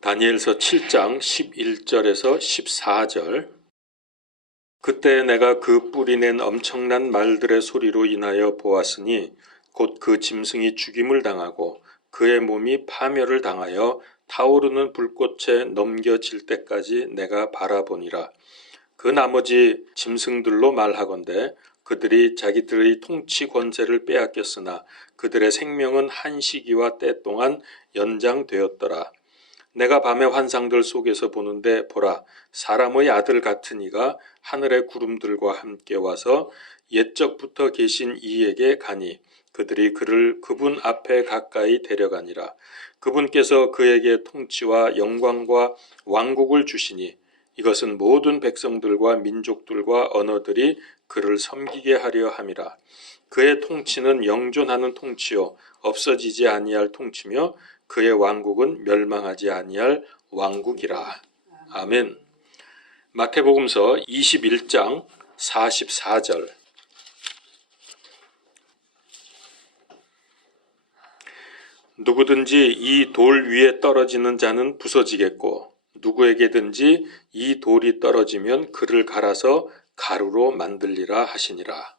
다니엘서 7장 11절에서 14절. 그때 내가 그 뿌리낸 엄청난 말들의 소리로 인하여 보았으니 곧 그 짐승이 죽임을 당하고 그의 몸이 파멸을 당하여 타오르는 불꽃에 넘겨질 때까지 내가 바라보니라. 그 나머지 짐승들로 말하건대 그들이 자기들의 통치 권세를 빼앗겼으나 그들의 생명은 한 시기와 때 동안 연장되었더라. 내가 밤의 환상들 속에서 보는데 보라, 사람의 아들 같은 이가 하늘의 구름들과 함께 와서 옛적부터 계신 이에게 가니 그들이 그를 그분 앞에 가까이 데려가니라. 그분께서 그에게 통치와 영광과 왕국을 주시니 이것은 모든 백성들과 민족들과 언어들이 그를 섬기게 하려 함이라. 그의 통치는 영존하는 통치요 없어지지 아니할 통치며 그의 왕국은 멸망하지 아니할 왕국이라. 아멘. 마태복음서 21장 44절. 누구든지 이 돌 위에 떨어지는 자는 부서지겠고 누구에게든지 이 돌이 떨어지면 그를 갈아서 가루로 만들리라 하시니라.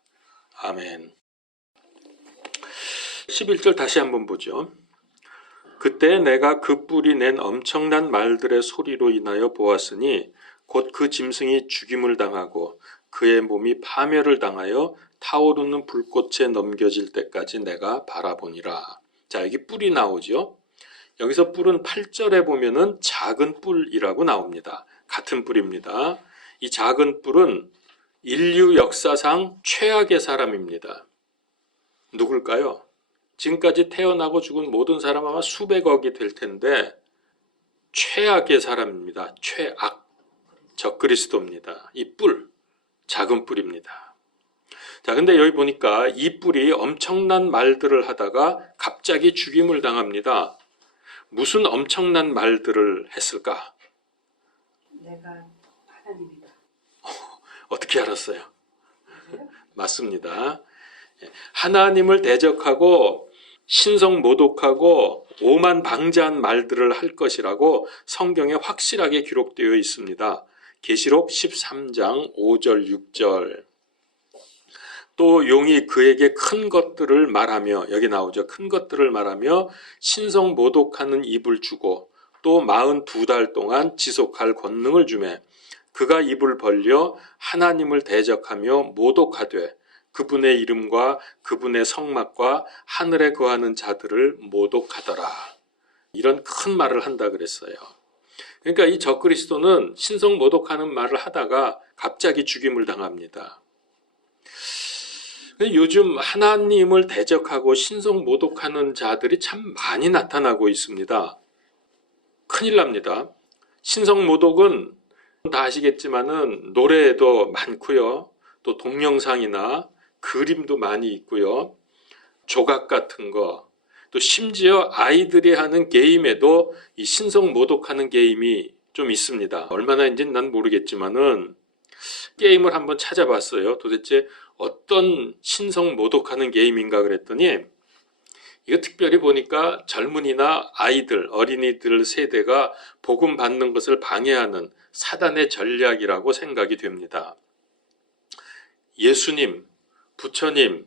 아멘. 11절 다시 한번 보죠. 그때 내가 그 뿌리 낸 엄청난 말들의 소리로 인하여 보았으니 곧 그 짐승이 죽임을 당하고 그의 몸이 파멸을 당하여 타오르는 불꽃에 넘겨질 때까지 내가 바라보니라. 자, 여기 뿔이 나오죠. 여기서 뿔은 8절에 보면은 작은 뿔이라고 나옵니다. 같은 뿔입니다. 이 작은 뿔은 인류 역사상 최악의 사람입니다. 누굴까요? 지금까지 태어나고 죽은 모든 사람 아마 수백억이 될 텐데 최악의 사람입니다. 최악. 적그리스도입니다. 이 뿔, 작은 뿔입니다. 자, 근데 여기 보니까 이 뿔이 엄청난 말들을 하다가 갑자기 죽임을 당합니다. 무슨 엄청난 말들을 했을까? 내가 하나님이다. 어떻게 알았어요? 맞습니다. 하나님을 대적하고 신성 모독하고 오만방자한 말들을 할 것이라고 성경에 확실하게 기록되어 있습니다. 계시록 13장 5절 6절. 또 용이 그에게 큰 것들을 말하며, 여기 나오죠. 큰 것들을 말하며 신성 모독하는 입을 주고 또 42달 동안 지속할 권능을 주매 그가 입을 벌려 하나님을 대적하며 모독하되 그분의 이름과 그분의 성막과 하늘에 거하는 자들을 모독하더라. 이런 큰 말을 한다 그랬어요. 그러니까 이 적그리스도는 신성 모독하는 말을 하다가 갑자기 죽임을 당합니다. 요즘 하나님을 대적하고 신성 모독하는 자들이 참 많이 나타나고 있습니다. 큰일 납니다. 신성 모독은 다 아시겠지만은 노래도 많고요. 또 동영상이나 그림도 많이 있고요. 조각 같은 거, 또 심지어 아이들이 하는 게임에도 이 신성 모독하는 게임이 좀 있습니다. 얼마나인지는 난 모르겠지만은 게임을 한번 찾아봤어요. 도대체 어떤 신성 모독하는 게임인가 그랬더니 이거 특별히 보니까 젊은이나 아이들, 어린이들 세대가 복음 받는 것을 방해하는 사단의 전략이라고 생각이 됩니다. 예수님, 부처님,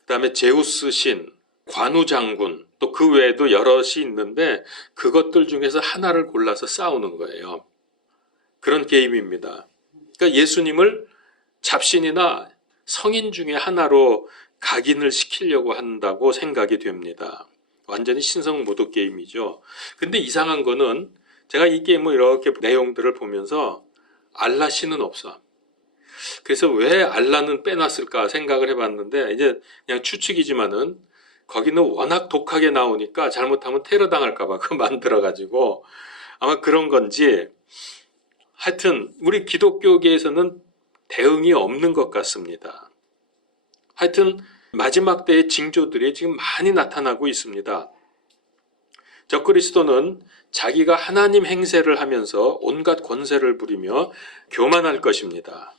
그다음에 제우스 신, 관우 장군, 또 그 외에도 여럿이 있는데 그것들 중에서 하나를 골라서 싸우는 거예요. 그런 게임입니다. 그러니까 예수님을 잡신이나 성인 중에 하나로 각인을 시키려고 한다고 생각이 됩니다. 완전히 신성 모독 게임이죠. 근데 이상한 거는 제가 이 게임을 이렇게 내용들을 보면서 알라 신은 없어. 그래서 왜 알라는 빼놨을까 생각을 해봤는데 이제 그냥 추측이지만은 거기는 워낙 독하게 나오니까 잘못하면 테러 당할까봐 그거 만들어가지고 아마 그런 건지 하여튼 우리 기독교계에서는 대응이 없는 것 같습니다. 하여튼 마지막 때의 징조들이 지금 많이 나타나고 있습니다. 적그리스도는 자기가 하나님 행세를 하면서 온갖 권세를 부리며 교만할 것입니다.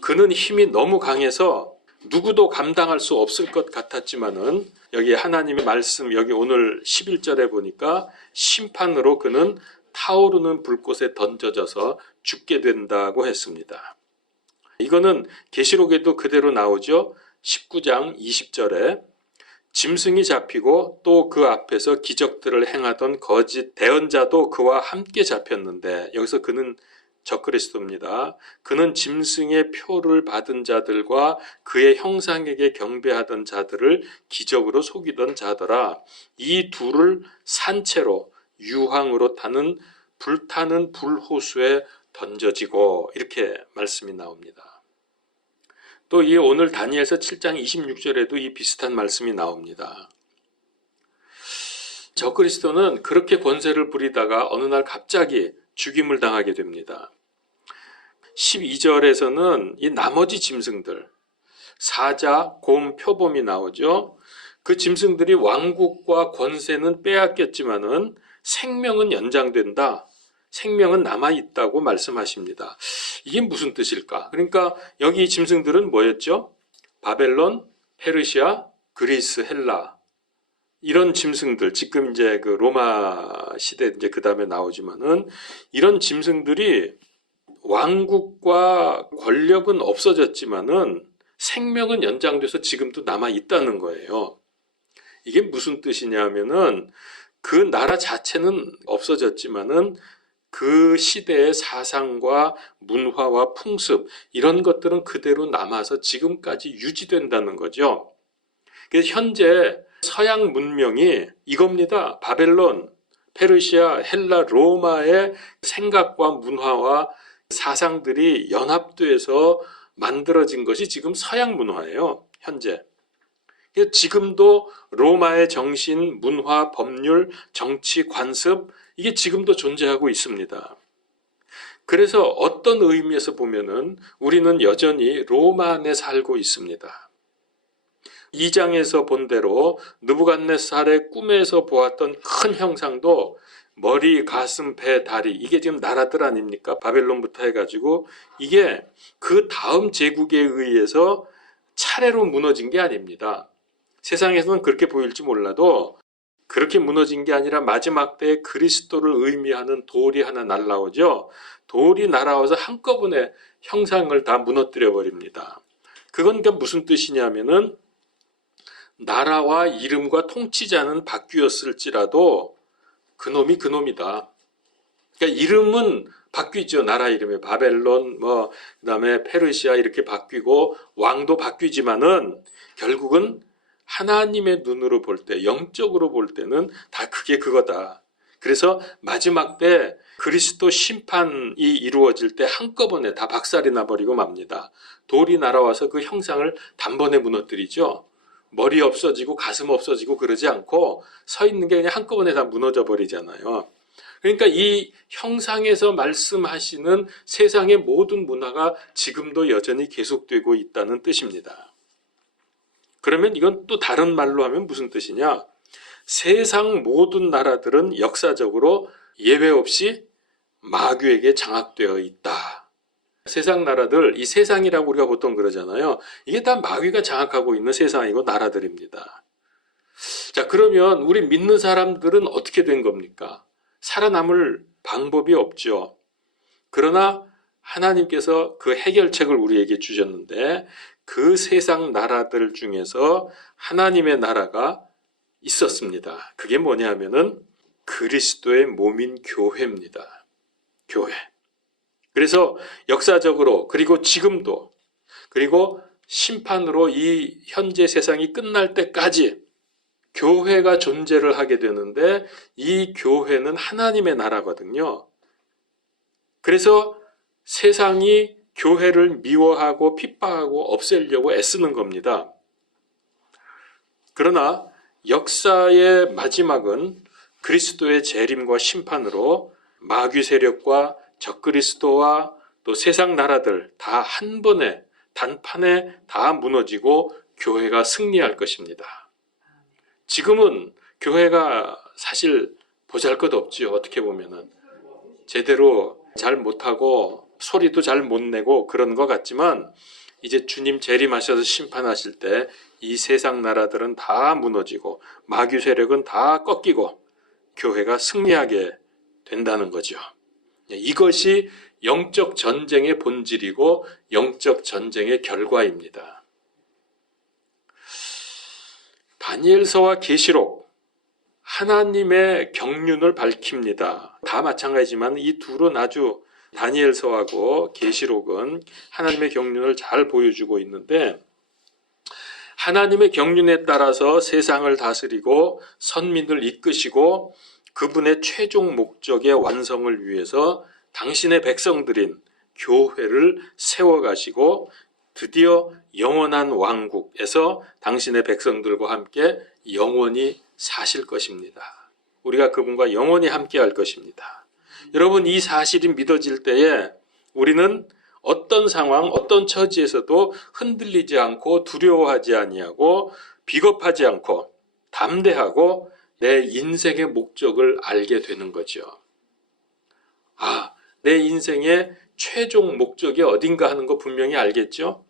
그는 힘이 너무 강해서 누구도 감당할 수 없을 것 같았지만은 여기 하나님의 말씀 여기 오늘 11절에 보니까 심판으로 그는 타오르는 불꽃에 던져져서 죽게 된다고 했습니다. 이거는 계시록에도 그대로 나오죠. 19장 20절에 짐승이 잡히고 또 그 앞에서 기적들을 행하던 거짓 대언자도 그와 함께 잡혔는데, 여기서 그는 적그리스도입니다. 그는 짐승의 표를 받은 자들과 그의 형상에게 경배하던 자들을 기적으로 속이던 자더라. 이 둘을 산채로 유황으로 타는 불타는 불호수에 던져지고, 이렇게 말씀이 나옵니다. 또 이 오늘 다니엘서 7장 26절에도 이 비슷한 말씀이 나옵니다. 적그리스도는 그렇게 권세를 부리다가 어느 날 갑자기 죽임을 당하게 됩니다. 12절에서는 이 나머지 짐승들, 사자, 곰, 표범이 나오죠. 그 짐승들이 왕국과 권세는 빼앗겼지만은 생명은 연장된다. 생명은 남아있다고 말씀하십니다. 이게 무슨 뜻일까? 그러니까 여기 짐승들은 뭐였죠? 바벨론, 페르시아, 그리스, 헬라. 이런 짐승들, 지금 이제 그 로마 시대 이제 그 다음에 나오지만은 이런 짐승들이 왕국과 권력은 없어졌지만은 생명은 연장돼서 지금도 남아 있다는 거예요. 이게 무슨 뜻이냐면은 그 나라 자체는 없어졌지만은 그 시대의 사상과 문화와 풍습, 이런 것들은 그대로 남아서 지금까지 유지된다는 거죠. 그래서 현재 서양 문명이 이겁니다. 바벨론, 페르시아, 헬라, 로마의 생각과 문화와 사상들이 연합돼서 만들어진 것이 지금 서양 문화예요. 현재. 지금도 로마의 정신, 문화, 법률, 정치, 관습, 이게 지금도 존재하고 있습니다. 그래서 어떤 의미에서 보면은 우리는 여전히 로마 안에 살고 있습니다. 2장에서 본 대로 느부갓네살의 꿈에서 보았던 큰 형상도 머리, 가슴, 배, 다리, 이게 지금 나라들 아닙니까? 바벨론부터 해가지고 이게 그 다음 제국에 의해서 차례로 무너진 게 아닙니다. 세상에서는 그렇게 보일지 몰라도 그렇게 무너진 게 아니라 마지막 때에 그리스도를 의미하는 돌이 하나 날라오죠. 돌이 날아와서 한꺼번에 형상을 다 무너뜨려 버립니다. 그건 그러니까 무슨 뜻이냐면은 나라와 이름과 통치자는 바뀌었을지라도 그놈이 그놈이다. 그러니까 이름은 바뀌죠. 나라 이름이 바벨론, 그다음에 페르시아 이렇게 바뀌고 왕도 바뀌지만은 결국은 하나님의 눈으로 볼 때, 영적으로 볼 때는 다 그게 그거다. 그래서 마지막 때 그리스도 심판이 이루어질 때 한꺼번에 다 박살이 나버리고 맙니다. 돌이 날아와서 그 형상을 단번에 무너뜨리죠. 머리 없어지고 가슴 없어지고 그러지 않고 서 있는 게 그냥 한꺼번에 다 무너져 버리잖아요. 그러니까 이 형상에서 말씀하시는 세상의 모든 문화가 지금도 여전히 계속되고 있다는 뜻입니다. 그러면 이건 또 다른 말로 하면 무슨 뜻이냐? 세상 모든 나라들은 역사적으로 예외 없이 마귀에게 장악되어 있다. 세상 나라들, 이 세상이라고 우리가 보통 그러잖아요. 이게 다 마귀가 장악하고 있는 세상이고 나라들입니다. 자, 그러면 우리 믿는 사람들은 어떻게 된 겁니까? 살아남을 방법이 없죠. 그러나 하나님께서 그 해결책을 우리에게 주셨는데 그 세상 나라들 중에서 하나님의 나라가 있었습니다. 그게 뭐냐면은 그리스도의 몸인 교회입니다. 교회. 그래서 역사적으로 그리고 지금도 그리고 심판으로 이 현재 세상이 끝날 때까지 교회가 존재를 하게 되는데 이 교회는 하나님의 나라거든요. 그래서 세상이 교회를 미워하고 핍박하고 없애려고 애쓰는 겁니다. 그러나 역사의 마지막은 그리스도의 재림과 심판으로 마귀 세력과 적그리스도와 또 세상 나라들 다 한 번에 단판에 다 무너지고 교회가 승리할 것입니다. 지금은 교회가 사실 보잘것없지요. 어떻게 보면은 제대로 잘 못하고 소리도 잘 못 내고 그런 것 같지만 이제 주님 재림하셔서 심판하실 때 이 세상 나라들은 다 무너지고 마귀 세력은 다 꺾이고 교회가 승리하게 된다는 거죠. 이것이 영적 전쟁의 본질이고 영적 전쟁의 결과입니다. 다니엘서와 계시록, 하나님의 경륜을 밝힙니다. 다 마찬가지지만 이 둘은 아주, 다니엘서하고 계시록은 하나님의 경륜을 잘 보여주고 있는데, 하나님의 경륜에 따라서 세상을 다스리고 선민을 이끄시고 그분의 최종 목적의 완성을 위해서 당신의 백성들인 교회를 세워가시고 드디어 영원한 왕국에서 당신의 백성들과 함께 영원히 사실 것입니다. 우리가 그분과 영원히 함께 할 것입니다. 여러분, 이 사실이 믿어질 때에 우리는 어떤 상황, 어떤 처지에서도 흔들리지 않고 두려워하지 아니하고 비겁하지 않고 담대하고 내 인생의 목적을 알게 되는 거죠. 내 인생의 최종 목적이 어딘가 하는 거 분명히 알겠죠?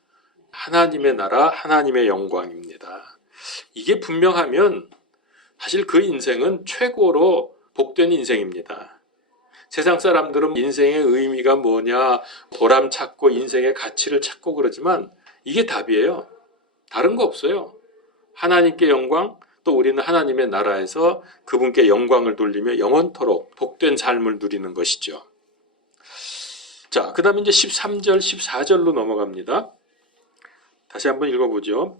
하나님의 나라, 하나님의 영광입니다. 이게 분명하면 사실 그 인생은 최고로 복된 인생입니다. 세상 사람들은 인생의 의미가 뭐냐, 보람 찾고 인생의 가치를 찾고 그러지만 이게 답이에요. 다른 거 없어요. 하나님께 영광, 또 우리는 하나님의 나라에서 그분께 영광을 돌리며 영원토록 복된 삶을 누리는 것이죠. 자, 그 다음에 이제 13절, 14절로 넘어갑니다. 다시 한번 읽어보죠.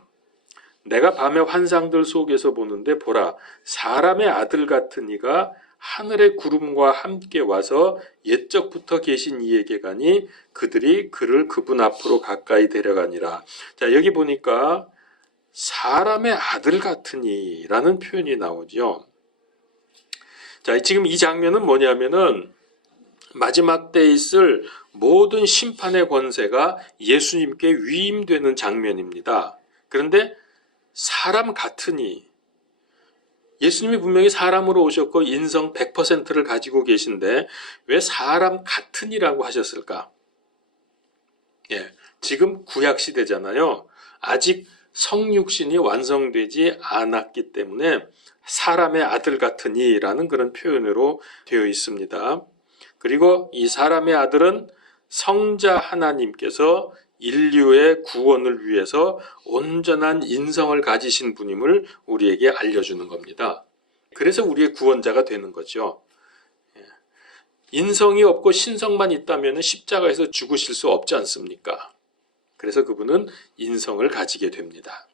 내가 밤의 환상들 속에서 보는데 보라, 사람의 아들 같은 이가 하늘의 구름과 함께 와서 옛적부터 계신 이에게 가니 그들이 그를 그분 앞으로 가까이 데려가니라. 자, 여기 보니까 사람의 아들 같으니 라는 표현이 나오죠. 자, 지금 이 장면은 뭐냐면은 마지막 때에 있을 모든 심판의 권세가 예수님께 위임되는 장면입니다. 그런데 사람 같으니, 예수님이 분명히 사람으로 오셨고 인성 100%를 가지고 계신데 왜 사람 같으니라고 하셨을까? 지금 구약 시대잖아요. 아직 성육신이 완성되지 않았기 때문에 사람의 아들 같으니라는 그런 표현으로 되어 있습니다. 그리고 이 사람의 아들은 성자 하나님께서 인류의 구원을 위해서 온전한 인성을 가지신 분임을 우리에게 알려주는 겁니다. 그래서 우리의 구원자가 되는 거죠. 인성이 없고 신성만 있다면 십자가에서 죽으실 수 없지 않습니까? 그래서 그분은 인성을 가지게 됩니다.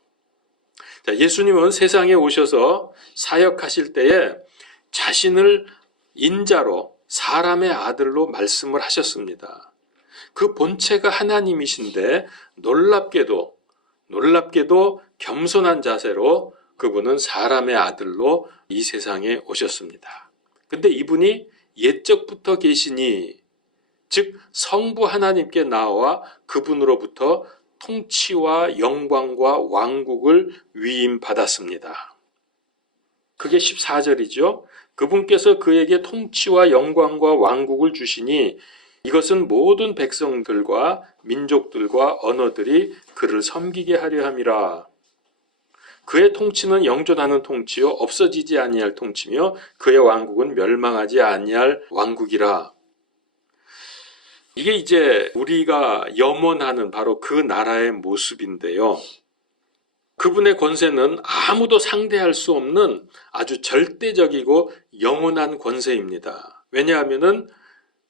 자, 예수님은 세상에 오셔서 사역하실 때에 자신을 인자로 사람의 아들로 말씀을 하셨습니다. 그 본체가 하나님이신데 놀랍게도 겸손한 자세로 그분은 사람의 아들로 이 세상에 오셨습니다. 근데 이분이 옛적부터 계시니, 즉 성부 하나님께 나와 그분으로부터 통치와 영광과 왕국을 위임받았습니다. 그게 14절이죠. 그분께서 그에게 통치와 영광과 왕국을 주시니 이것은 모든 백성들과 민족들과 언어들이 그를 섬기게 하려 함이라. 그의 통치는 영존하는 통치요 없어지지 아니할 통치며 그의 왕국은 멸망하지 아니할 왕국이라. 이게 이제 우리가 염원하는 바로 그 나라의 모습인데요. 그분의 권세는 아무도 상대할 수 없는 아주 절대적이고 영원한 권세입니다. 왜냐하면은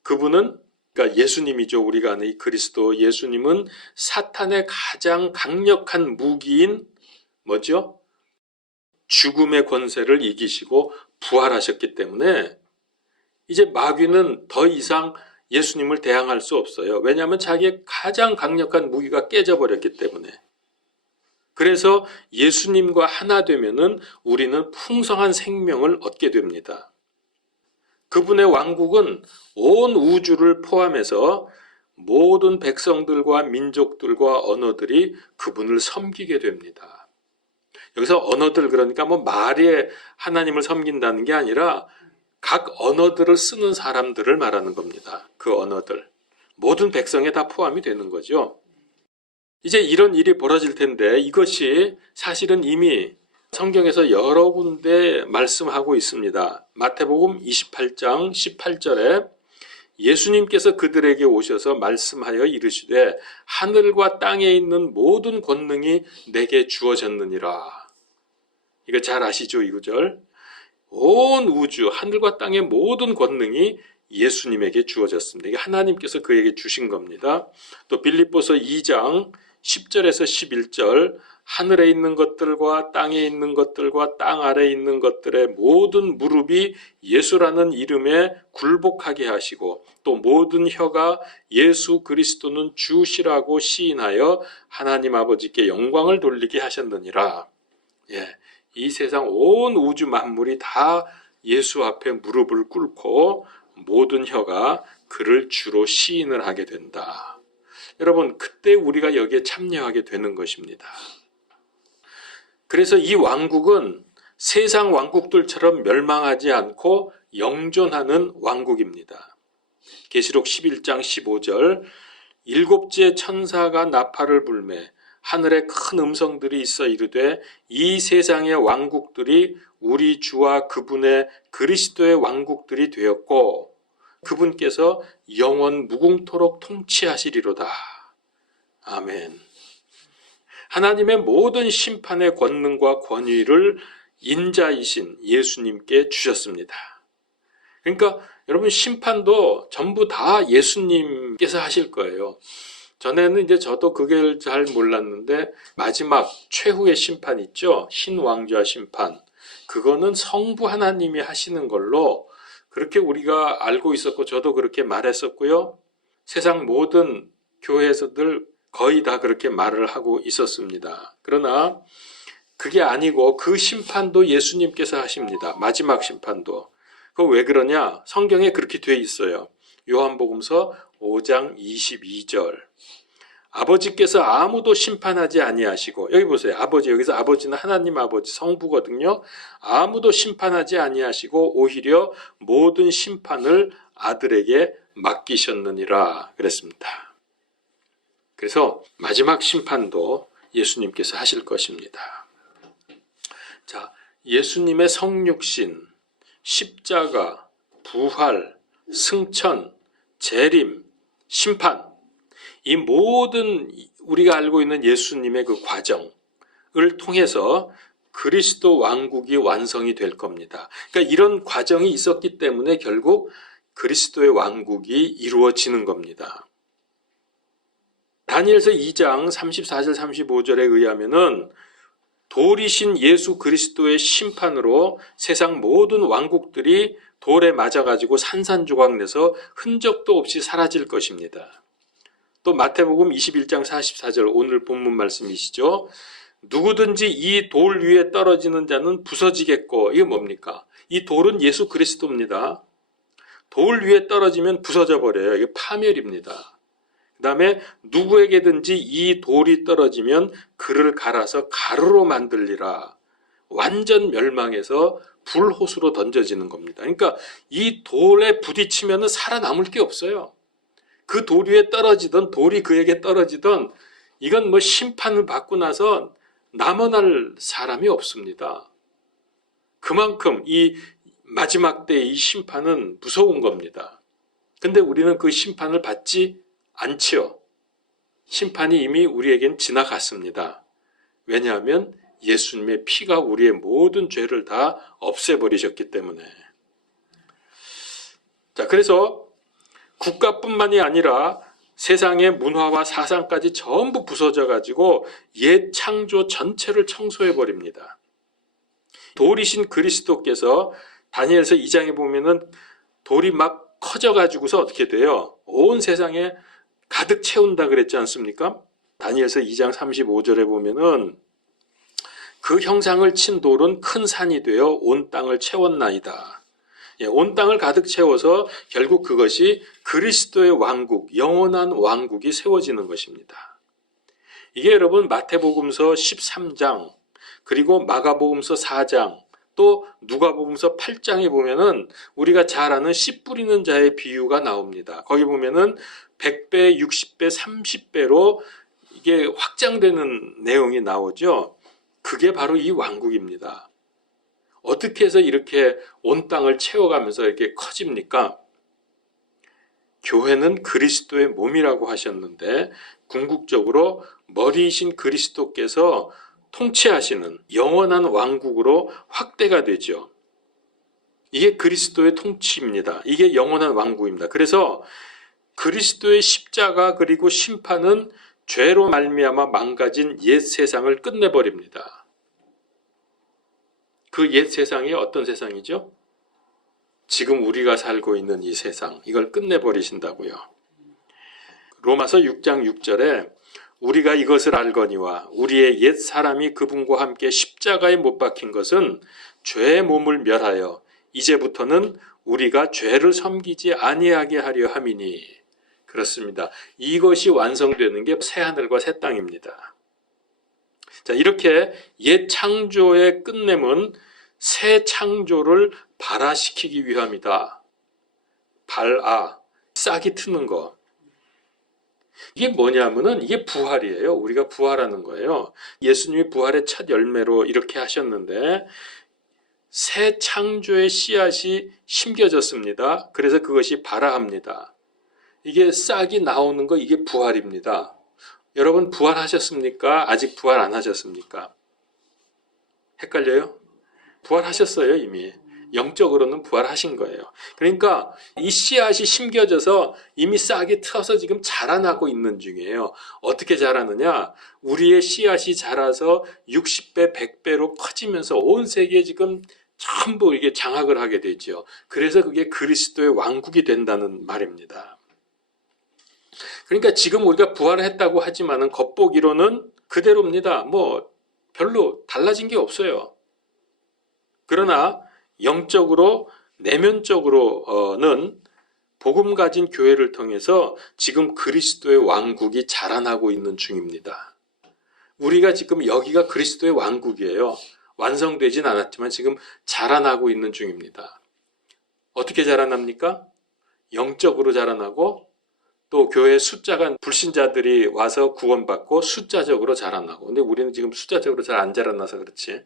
그분은, 그러니까 예수님이죠. 우리가 아는 이 그리스도 예수님은 사탄의 가장 강력한 무기인 뭐죠? 죽음의 권세를 이기시고 부활하셨기 때문에 이제 마귀는 더 이상 예수님을 대항할 수 없어요. 왜냐하면 자기의 가장 강력한 무기가 깨져버렸기 때문에. 그래서 예수님과 하나 되면은 우리는 풍성한 생명을 얻게 됩니다. 그분의 왕국은 온 우주를 포함해서 모든 백성들과 민족들과 언어들이 그분을 섬기게 됩니다. 여기서 언어들, 그러니까 뭐 말에 하나님을 섬긴다는 게 아니라 각 언어들을 쓰는 사람들을 말하는 겁니다. 그 언어들. 모든 백성에 다 포함이 되는 거죠. 이제 이런 일이 벌어질 텐데 이것이 사실은 이미 성경에서 여러 군데 말씀하고 있습니다. 마태복음 28장 18절에 예수님께서 그들에게 오셔서 말씀하여 이르시되 하늘과 땅에 있는 모든 권능이 내게 주어졌느니라. 이거 잘 아시죠? 이 구절. 온 우주, 하늘과 땅의 모든 권능이 예수님에게 주어졌습니다. 이게 하나님께서 그에게 주신 겁니다. 또 빌립보서 2장 10절에서 11절 하늘에 있는 것들과 땅에 있는 것들과 땅 아래에 있는 것들의 모든 무릎이 예수라는 이름에 굴복하게 하시고 또 모든 혀가 예수 그리스도는 주시라고 시인하여 하나님 아버지께 영광을 돌리게 하셨느니라. 이 세상 온 우주 만물이 다 예수 앞에 무릎을 꿇고 모든 혀가 그를 주로 시인을 하게 된다. 여러분, 그때 우리가 여기에 참여하게 되는 것입니다. 그래서 이 왕국은 세상 왕국들처럼 멸망하지 않고 영존하는 왕국입니다. 계시록 11장 15절 일곱째 천사가 나팔을 불매 하늘에 큰 음성들이 있어 이르되 이 세상의 왕국들이 우리 주와 그분의 그리스도의 왕국들이 되었고 그분께서 영원 무궁토록 통치하시리로다. 아멘. 하나님의 모든 심판의 권능과 권위를 인자이신 예수님께 주셨습니다. 그러니까 여러분 심판도 전부 다 예수님께서 하실 거예요. 전에는 이제 저도 그걸 잘 몰랐는데 마지막 최후의 심판 있죠. 신왕좌 심판. 그거는 성부 하나님이 하시는 걸로 그렇게 우리가 알고 있었고 저도 그렇게 말했었고요. 세상 모든 교회에서들 거의 다 그렇게 말을 하고 있었습니다. 그러나 그게 아니고 그 심판도 예수님께서 하십니다. 마지막 심판도. 그거 왜 그러냐? 성경에 그렇게 돼 있어요. 요한복음서 5장 22절. 아버지께서 아무도 심판하지 아니하시고 여기 보세요. 아버지 여기서 아버지는 하나님 아버지 성부거든요. 아무도 심판하지 아니하시고 오히려 모든 심판을 아들에게 맡기셨느니라 그랬습니다. 그래서 마지막 심판도 예수님께서 하실 것입니다. 자, 예수님의 성육신, 십자가, 부활, 승천, 재림, 심판 이 모든 우리가 알고 있는 예수님의 그 과정을 통해서 그리스도 왕국이 완성이 될 겁니다. 그러니까 이런 과정이 있었기 때문에 결국 그리스도의 왕국이 이루어지는 겁니다. 다니엘서 2장 34절 35절에 의하면은 돌이신 예수 그리스도의 심판으로 세상 모든 왕국들이 돌에 맞아가지고 산산조각 내서 흔적도 없이 사라질 것입니다. 또 마태복음 21장 44절 오늘 본문 말씀이시죠. 누구든지 이 돌 위에 떨어지는 자는 부서지겠고 이게 뭡니까? 이 돌은 예수 그리스도입니다. 돌 위에 떨어지면 부서져 버려요. 이게 파멸입니다. 그 다음에 누구에게든지 이 돌이 떨어지면 그를 갈아서 가루로 만들리라. 완전 멸망해서 불호수로 던져지는 겁니다. 그러니까 이 돌에 부딪히면 살아남을 게 없어요. 그 돌 위에 떨어지던 돌이 그에게 떨어지던 이건 뭐 심판을 받고 나서 남아날 사람이 없습니다. 그만큼 이 마지막 때의 이 심판은 무서운 겁니다. 근데 우리는 그 심판을 받지 않지요. 심판이 이미 우리에겐 지나갔습니다. 왜냐하면 예수님의 피가 우리의 모든 죄를 다 없애버리셨기 때문에. 자, 그래서 국가뿐만이 아니라 세상의 문화와 사상까지 전부 부서져가지고 옛 창조 전체를 청소해버립니다. 돌이신 그리스도께서 다니엘서 2장에 보면은 돌이 막 커져가지고서 어떻게 돼요? 온 세상에 가득 채운다 그랬지 않습니까? 다니엘서 2장 35절에 보면은 그 형상을 친 돌은 큰 산이 되어 온 땅을 채웠나이다. 온 땅을 가득 채워서 결국 그것이 그리스도의 왕국, 영원한 왕국이 세워지는 것입니다. 이게 여러분 마태복음서 13장 그리고 마가복음서 4장 또 누가복음서 8장에 보면은 우리가 잘 아는 씨 뿌리는 자의 비유가 나옵니다. 거기 보면은 100배, 60배, 30배로 이게 확장되는 내용이 나오죠. 그게 바로 이 왕국입니다. 어떻게 해서 이렇게 온 땅을 채워가면서 이렇게 커집니까? 교회는 그리스도의 몸이라고 하셨는데 궁극적으로 머리이신 그리스도께서 통치하시는 영원한 왕국으로 확대가 되죠. 이게 그리스도의 통치입니다. 이게 영원한 왕국입니다. 그래서 그리스도의 십자가 그리고 심판은 죄로 말미암아 망가진 옛 세상을 끝내버립니다. 그 옛 세상이 어떤 세상이죠? 지금 우리가 살고 있는 이 세상, 이걸 끝내버리신다고요. 로마서 6장 6절에 우리가 이것을 알거니와 우리의 옛 사람이 그분과 함께 십자가에 못 박힌 것은 죄의 몸을 멸하여 이제부터는 우리가 죄를 섬기지 아니하게 하려 함이니. 그렇습니다. 이것이 완성되는 게 새하늘과 새 땅입니다. 자, 이렇게 옛 창조의 끝냄은 새 창조를 발화시키기 위함이다. 발화, 싹이 트는 거. 이게 뭐냐면은 이게 부활이에요. 우리가 부활하는 거예요. 예수님이 부활의 첫 열매로 이렇게 하셨는데 새 창조의 씨앗이 심겨졌습니다. 그래서 그것이 발화합니다. 이게 싹이 나오는 거 이게 부활입니다. 여러분 부활하셨습니까? 아직 부활 안 하셨습니까? 헷갈려요? 부활하셨어요 이미. 영적으로는 부활하신 거예요. 그러니까 이 씨앗이 심겨져서 이미 싹이 트어서 지금 자라나고 있는 중이에요. 어떻게 자라느냐? 우리의 씨앗이 자라서 60배, 100배로 커지면서 온 세계에 지금 전부 이게 장악을 하게 되죠. 그래서 그게 그리스도의 왕국이 된다는 말입니다. 그러니까 지금 우리가 부활했다고 하지만은 겉보기로는 그대로입니다. 뭐 별로 달라진 게 없어요. 그러나 영적으로 내면적으로는 복음 가진 교회를 통해서 지금 그리스도의 왕국이 자라나고 있는 중입니다. 우리가 지금 여기가 그리스도의 왕국이에요. 완성되진 않았지만 지금 자라나고 있는 중입니다. 어떻게 자라납니까? 영적으로 자라나고 또 교회 숫자가 불신자들이 와서 구원받고 숫자적으로 자라나고. 근데 우리는 지금 숫자적으로 잘 안 자라나서 그렇지.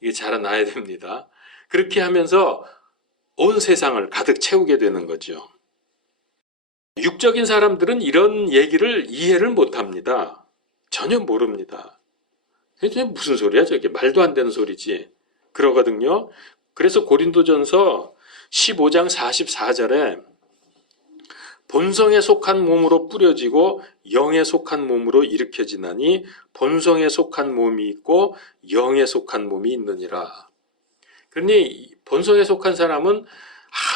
이게 자라나야 됩니다. 그렇게 하면서 온 세상을 가득 채우게 되는 거죠. 육적인 사람들은 이런 얘기를 이해를 못합니다. 전혀 모릅니다. 이게 무슨 소리야 저게? 말도 안 되는 소리지. 그러거든요. 그래서 고린도전서 15장 44절에 본성에 속한 몸으로 뿌려지고 영에 속한 몸으로 일으켜지나니 본성에 속한 몸이 있고 영에 속한 몸이 있느니라. 그러니 본성에 속한 사람은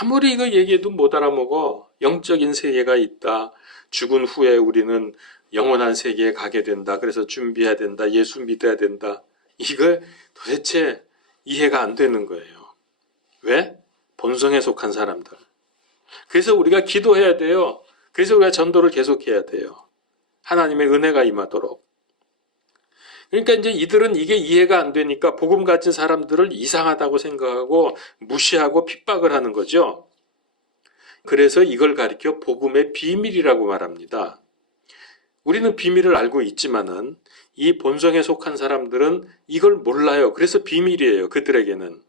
아무리 이거 얘기해도 못 알아먹어. 영적인 세계가 있다. 죽은 후에 우리는 영원한 세계에 가게 된다. 그래서 준비해야 된다. 예수 믿어야 된다. 이거 도대체 이해가 안 되는 거예요. 왜? 본성에 속한 사람들. 그래서 우리가 기도해야 돼요. 그래서 우리가 전도를 계속해야 돼요. 하나님의 은혜가 임하도록. 그러니까 이제 이들은 이게 이해가 안 되니까 복음 가진 사람들을 이상하다고 생각하고 무시하고 핍박을 하는 거죠. 그래서 이걸 가리켜 복음의 비밀이라고 말합니다. 우리는 비밀을 알고 있지만은 이 본성에 속한 사람들은 이걸 몰라요. 그래서 비밀이에요. 그들에게는.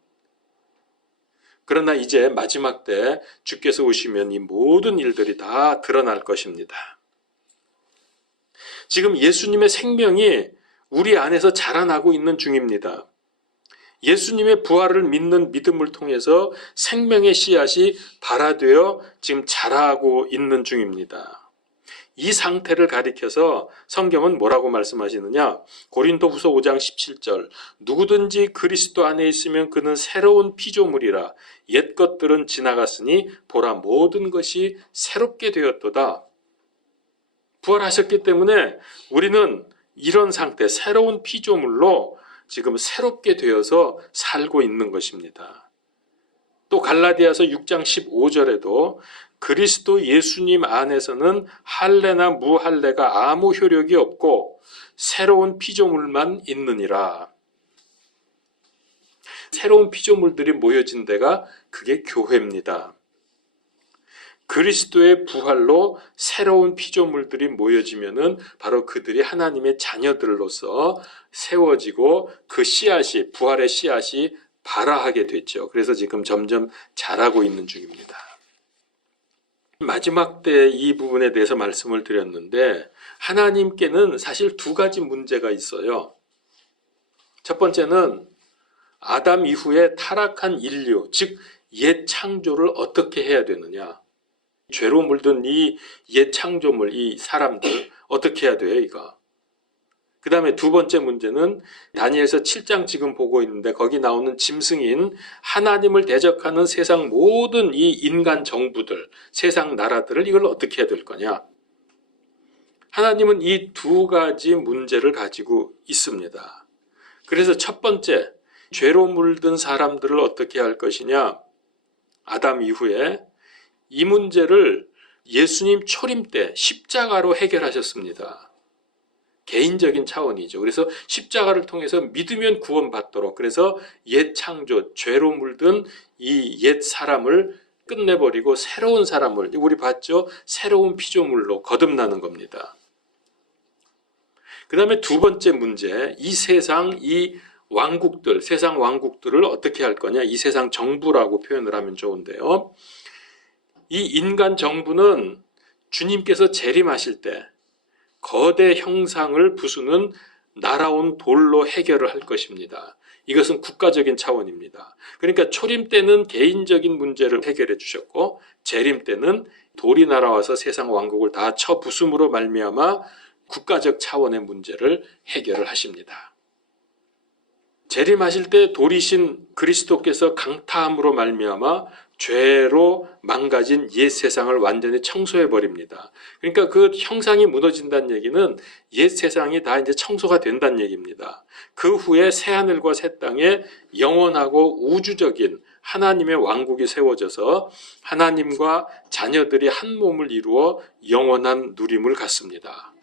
그러나 이제 마지막 때 주께서 오시면 이 모든 일들이 다 드러날 것입니다. 지금 예수님의 생명이 우리 안에서 자라나고 있는 중입니다. 예수님의 부활을 믿는 믿음을 통해서 생명의 씨앗이 발화되어 지금 자라고 있는 중입니다. 이 상태를 가리켜서 성경은 뭐라고 말씀하시느냐? 고린도후서 5장 17절 누구든지 그리스도 안에 있으면 그는 새로운 피조물이라 옛 것들은 지나갔으니 보라 모든 것이 새롭게 되었도다. 부활하셨기 때문에 우리는 이런 상태, 새로운 피조물로 지금 새롭게 되어서 살고 있는 것입니다. 또 갈라디아서 6장 15절에도 그리스도 예수님 안에서는 할례나 무할례가 아무 효력이 없고 새로운 피조물만 있느니라. 새로운 피조물들이 모여진 데가 그게 교회입니다. 그리스도의 부활로 새로운 피조물들이 모여지면은 바로 그들이 하나님의 자녀들로서 세워지고 그 씨앗이, 부활의 씨앗이 발아하게 됐죠. 그래서 지금 점점 자라고 있는 중입니다. 마지막 때 이 부분에 대해서 말씀을 드렸는데, 하나님께는 사실 두 가지 문제가 있어요. 첫 번째는 아담 이후에 타락한 인류, 즉 옛 창조를 어떻게 해야 되느냐. 죄로 물든 이 옛 창조물, 이 사람들 어떻게 해야 돼요, 이거. 그 다음에 두 번째 문제는 다니엘서 7장 지금 보고 있는데 거기 나오는 짐승인 하나님을 대적하는 세상 모든 이 인간 정부들, 세상 나라들을 이걸 어떻게 해야 될 거냐. 하나님은 이 두 가지 문제를 가지고 있습니다. 그래서 첫 번째, 죄로 물든 사람들을 어떻게 할 것이냐. 아담 이후에 이 문제를 예수님 초림 때 십자가로 해결하셨습니다. 개인적인 차원이죠. 그래서 십자가를 통해서 믿으면 구원받도록, 그래서 옛 창조, 죄로 물든 이 옛 사람을 끝내버리고 새로운 사람을, 우리 봤죠? 새로운 피조물로 거듭나는 겁니다. 그 다음에 두 번째 문제, 이 세상, 이 왕국들, 세상 왕국들을 어떻게 할 거냐. 이 세상 정부라고 표현을 하면 좋은데요. 이 인간 정부는 주님께서 재림하실 때 거대 형상을 부수는 날아온 돌로 해결을 할 것입니다. 이것은 국가적인 차원입니다. 그러니까 초림 때는 개인적인 문제를 해결해 주셨고, 재림 때는 돌이 날아와서 세상 왕국을 다 쳐 부숨으로 말미암아 국가적 차원의 문제를 해결을 하십니다. 재림하실 때 돌이신 그리스도께서 강타함으로 말미암아 죄로 망가진 옛 세상을 완전히 청소해 버립니다. 그러니까 그 형상이 무너진다는 얘기는 옛 세상이 다 이제 청소가 된다는 얘기입니다. 그 후에 새 하늘과 새 땅에 영원하고 우주적인 하나님의 왕국이 세워져서 하나님과 자녀들이 한 몸을 이루어 영원한 누림을 갖습니다.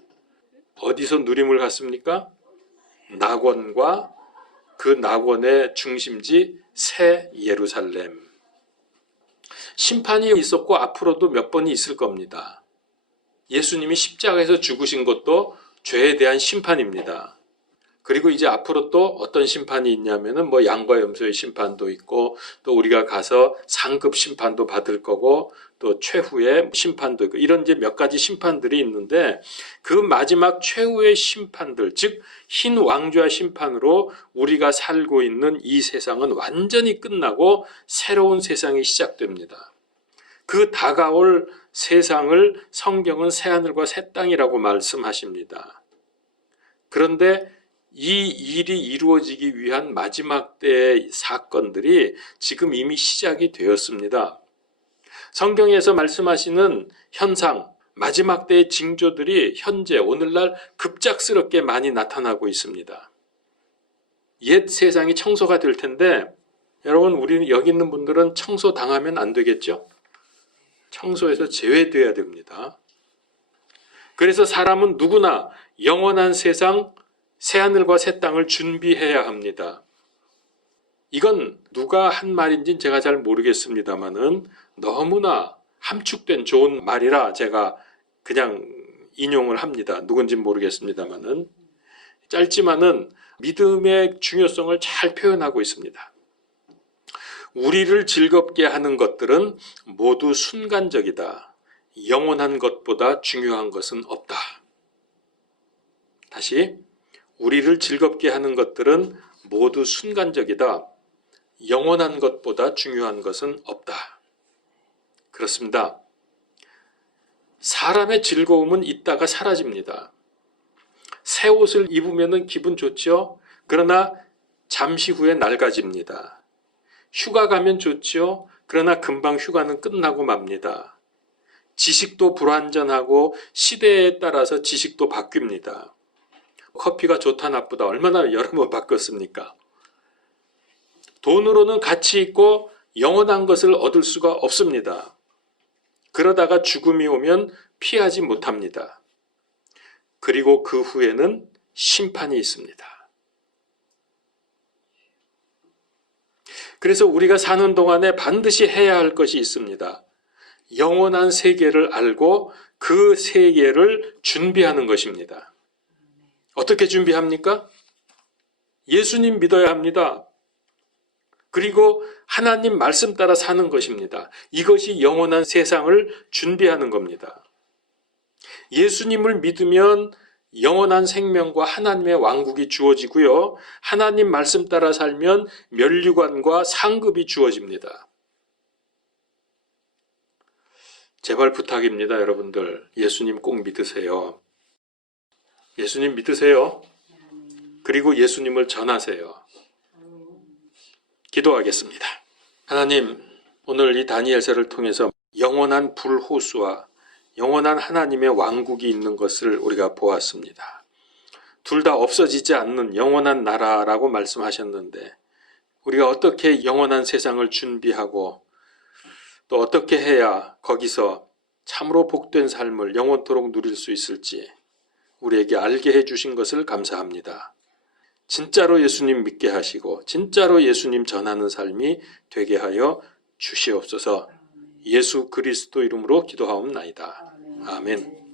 어디서 누림을 갖습니까? 낙원과 그 낙원의 중심지 새 예루살렘. 심판이 있었고 앞으로도 몇 번이 있을 겁니다. 예수님이 십자가에서 죽으신 것도 죄에 대한 심판입니다. 그리고 이제 앞으로 또 어떤 심판이 있냐면은 뭐 양과 염소의 심판도 있고, 또 우리가 가서 상급 심판도 받을 거고, 또 최후의 심판도 있고, 이런 이제 몇 가지 심판들이 있는데, 그 마지막 최후의 심판들, 즉 흰 왕좌 심판으로 우리가 살고 있는 이 세상은 완전히 끝나고 새로운 세상이 시작됩니다. 그 다가올 세상을 성경은 새하늘과 새 땅이라고 말씀하십니다. 그런데 이 일이 이루어지기 위한 마지막 때의 사건들이 지금 이미 시작이 되었습니다. 성경에서 말씀하시는 현상, 마지막 때의 징조들이 현재 오늘날 급작스럽게 많이 나타나고 있습니다. 옛 세상이 청소가 될 텐데, 여러분, 우리 여기 있는 분들은 청소 당하면 안 되겠죠? 청소에서 제외돼야 됩니다. 그래서 사람은 누구나 영원한 세상, 새하늘과 새 땅을 준비해야 합니다. 이건 누가 한 말인지는 제가 잘 모르겠습니다만은 너무나 함축된 좋은 말이라 제가 그냥 인용을 합니다. 누군지는 모르겠습니다만은 짧지만은 믿음의 중요성을 잘 표현하고 있습니다. 우리를 즐겁게 하는 것들은 모두 순간적이다. 영원한 것보다 중요한 것은 없다. 다시, 우리를 즐겁게 하는 것들은 모두 순간적이다. 영원한 것보다 중요한 것은 없다. 그렇습니다. 사람의 즐거움은 있다가 사라집니다. 새 옷을 입으면 기분 좋죠? 그러나 잠시 후에 낡아집니다. 휴가 가면 좋죠? 그러나 금방 휴가는 끝나고 맙니다. 지식도 불완전하고 시대에 따라서 지식도 바뀝니다. 커피가 좋다 나쁘다 얼마나 여러 번 바꿨습니까? 돈으로는 가치 있고 영원한 것을 얻을 수가 없습니다. 그러다가 죽음이 오면 피하지 못합니다. 그리고 그 후에는 심판이 있습니다. 그래서 우리가 사는 동안에 반드시 해야 할 것이 있습니다. 영원한 세계를 알고 그 세계를 준비하는 것입니다. 어떻게 준비합니까? 예수님 믿어야 합니다. 그리고 하나님 말씀 따라 사는 것입니다. 이것이 영원한 세상을 준비하는 겁니다. 예수님을 믿으면 영원한 생명과 하나님의 왕국이 주어지고요. 하나님 말씀 따라 살면 면류관과 상급이 주어집니다. 제발 부탁입니다, 여러분들. 예수님 꼭 믿으세요. 예수님 믿으세요. 그리고 예수님을 전하세요. 기도하겠습니다. 하나님, 오늘 이 다니엘서를 통해서 영원한 불호수와 영원한 하나님의 왕국이 있는 것을 우리가 보았습니다. 둘 다 없어지지 않는 영원한 나라라고 말씀하셨는데 우리가 어떻게 영원한 세상을 준비하고 또 어떻게 해야 거기서 참으로 복된 삶을 영원토록 누릴 수 있을지 우리에게 알게 해주신 것을 감사합니다. 진짜로 예수님 믿게 하시고 진짜로 예수님 전하는 삶이 되게 하여 주시옵소서. 예수 그리스도 이름으로 기도하옵나이다. 아멘.